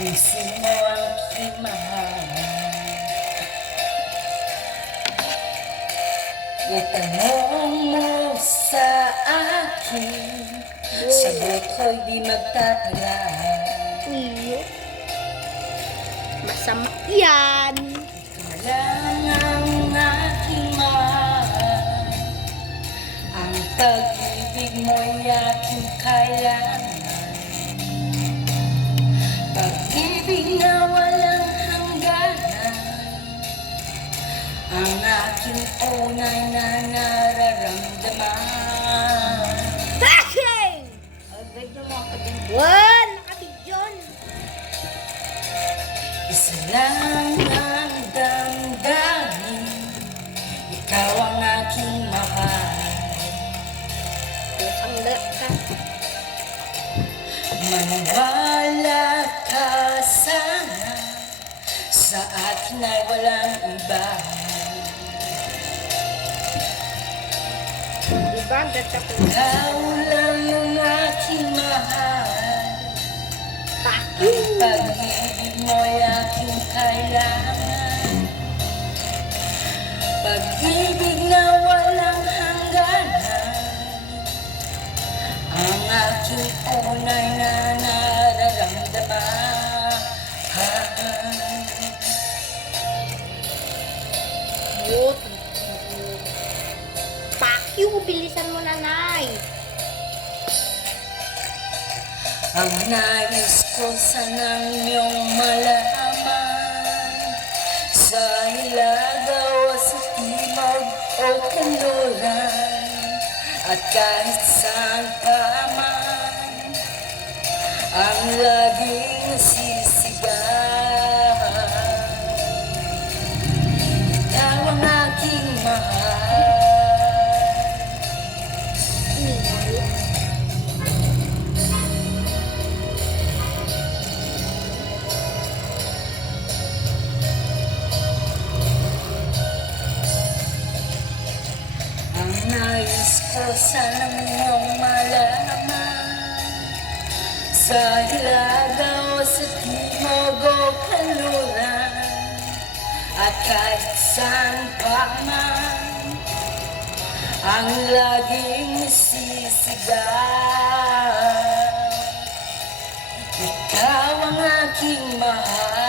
Mo ang kimahal Itanong mo sa akin Sagot ko'y di magtatala Iyo. Masama yan. Ikaw lang ang aking mahal Ang pag-ibig mo'y aking kailangan aking tunay na nararamdaman Flashing! Agad na mga kabin One! Nakabidyon. Isa lang ang damdamin Ikaw ang aking mahal Ang galak ka. Maniwala ka sana Sa akin ay walang iba Diba? Ganda ko. Ikaw lang ang aking mahal. Ang pag-ibig mo'y aking kailangan Pag-ibig na walang hangganan Ang aking tunay na nararamdaman Yun. Taki. Bilisan mo na, Nay. Ang nais ko sanang iyong malaman Sa ilagaw o sa timog o kanluran At kahit saan pa man Ang nais ko sanang iyong malaman. Sa hilaga o sa timog o kaluran. At kahit saan pa man Ang laging sisigaw Ikaw ang aking mahal Ikaw ang aking mahal